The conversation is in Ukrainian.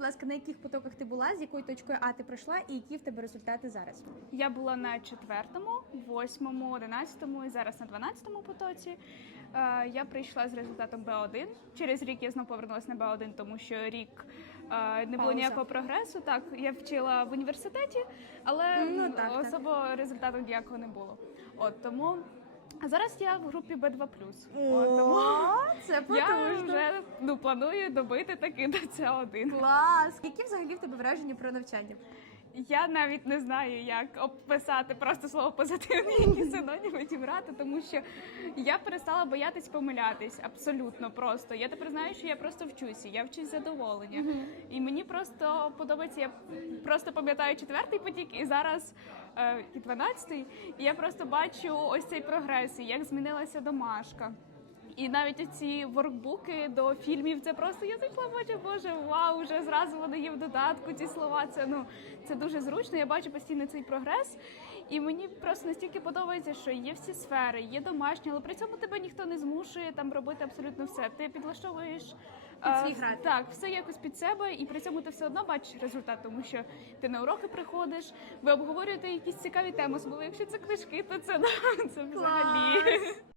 будь ласка, на яких потоках ти була, з якою точкою А ти пройшла, і які в тебе результати зараз? Я була на четвертому, восьмому, одинадцятому і зараз на дванадцятому потоці. Е, Я прийшла з результатом Б1. Через рік я знову повернулася на Б1, тому що рік е, не було Пауза. ніякого прогресу. Так, я вчила в університеті, але Ну, так, так. особо результату ніякого не було. От тому. А зараз я в групі Б2+. От, тому це я потужно. вже ну, планую добити таки до С1. Клас! Які взагалі в тебе враження про навчання? Я навіть не знаю, як описати просто слово позитивні, які синоніми дібрати, тому що я перестала боятись помилятись абсолютно просто. Я тепер знаю, що я просто вчуся, я вчусь задоволення. І мені просто подобається. Я просто пам'ятаю четвертий потік і зараз і дванадцятий. І я просто бачу ось цей прогрес, і як змінилася домашка. І навіть оці воркбуки до фільмів, це просто я зайшла, бачу, боже, вау, вже зразу вони є в додатку. Ці слова. Це ну це дуже зручно. Я бачу постійно цей прогрес. І мені просто настільки подобається, що є всі сфери, є домашні, але при цьому тебе ніхто не змушує там робити абсолютно все. Ти підлаштовуєш Під е, свій так, все якось під себе, і при цьому ти все одно бачиш результат, тому що ти на уроки приходиш, ви обговорюєте якісь цікаві теми, особливо якщо це книжки, то це, це взагалі. Клас!